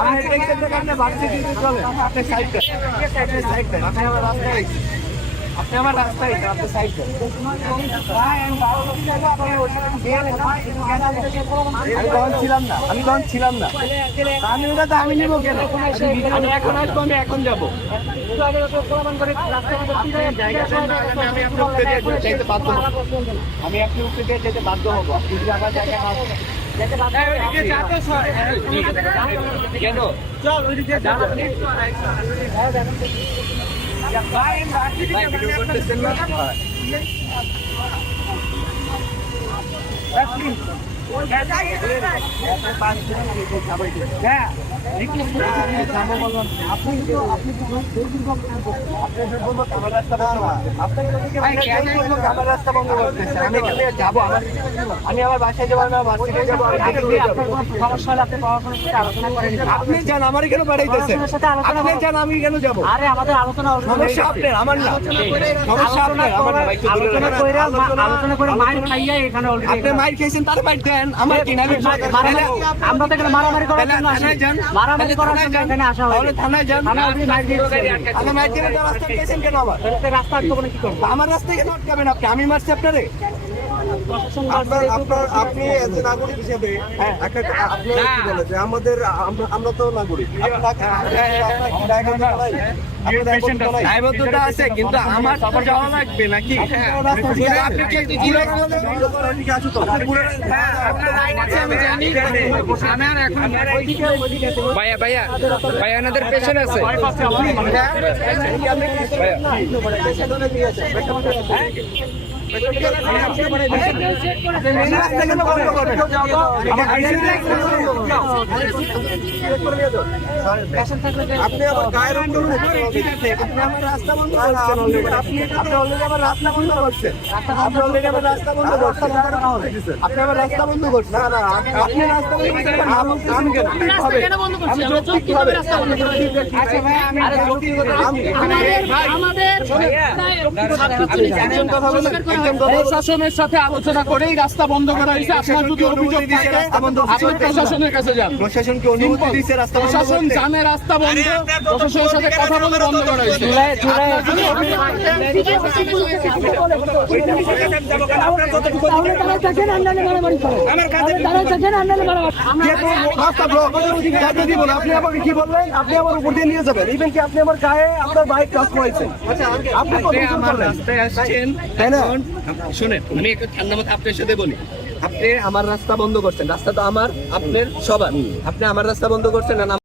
আপনি দেখছেন যে আপনি বাড়িতে দিতে চলে আপনি সাইড দেন, সাইড দেন, আপনি আমার রাস্তায়, আপনি আমার রাস্তায়, আপনি সাইড দেন। আমি তখন ছিলাম না, আমি তখন ছিলাম না। আমি ওটা তো আমি নেবো কেন? আমি এখন আসবো, আমি এখন যাবো। আমি আপনি উঠতে দিয়ে যেতে বাধ্য হবো। যদি আমার জায়গা না থাকে কেন? চল ওইদিকে ভিডিও করতেছেন না? আমি আমার বাসায় যাবো, আপনি যান, আমার কেন পাঠাইতেছেন? আপনি যান, আমি কেন যাবো? আরে আমাদের আলোচনা সমস্যা আপনার, আমার না। সমস্যা আপনার, আমার না। আলোচনা করে মাইর খাইয়া এখানে আপনি মাইর খেয়েছেন, তার মাইর দেন, আমার কি না? আমরা তো এখানে মারামারি করার জন্য আসি। থানায় যান, মারামারি করার জন্য এখানে আসা হয়। তাহলে থানায় যান। থানায় আপনি মাইর দিয়েছেন। আপনি মাইর দিয়ে রাস্তা খেয়েছেন কেন? আমার রাস্তা আটকাবেন কি করবো? আমার রাস্তায় কেন আটকাবেন আপনি? আমি মারছি আপনারে? আপনি এজ এ নাগরিক হিসেবে একটা আপনি কি বলে যে আমাদের আমরা তো নাগরিক, দায়বদ্ধতা আছে, কিন্তু আমার তো যাওয়া লাগবে নাকি? আপনি কি ভাইয়া ভাইয়া ভাইয়া ওনাদের পেছনে আছে। আপনি আমার গায়ের উপর আমার রাস্তা বন্ধ করছেন অলরেডি। আপনি অলরেডি আমার রাস্তা বন্ধ করছেন। আপনি অলরেডি আমার রাস্তা বন্ধ করছেন। আপনি আমার রাস্তা বন্ধ করছেন। না না, আপনি রাস্তা বন্ধ করছেন। নাম আমি কেন বন্ধ করছি? আমি যৌক্তিকভাবে রাস্তা বন্ধ করছি। আচ্ছা ভাই, আমি প্রশাসনের সাথে আলোচনা করেই রাস্তা বন্ধ করা হয়েছে। আপনার যদি অভিযোগ থাকে আপনি প্রশাসনের কাছে যান। প্রশাসনকে অনুমতি দিয়েছে রাস্তা বন্ধ প্রশাসন করতে? জানে রাস্তা বন্ধ, প্রশাসনের সাথে কথা বলে বন্ধ করা হয়েছে। আপনি আমাকে কি বললেন? আপনি আমার উপর দিয়ে নিয়ে যাবেন, ইভেন কি আপনি আমার গায়ে আপনার বাইক টাচ করেছেন। আপনি আমার রাস্তায় আসছেন, তাই না? শুনেন, আমি একটু ঠান্ডা মাথায় আপনার সাথে বলি। আপনি আমার রাস্তা বন্ধ করছেন, রাস্তা তো আমার, আপনার সবার। আপনি আমার রাস্তা বন্ধ করছেন না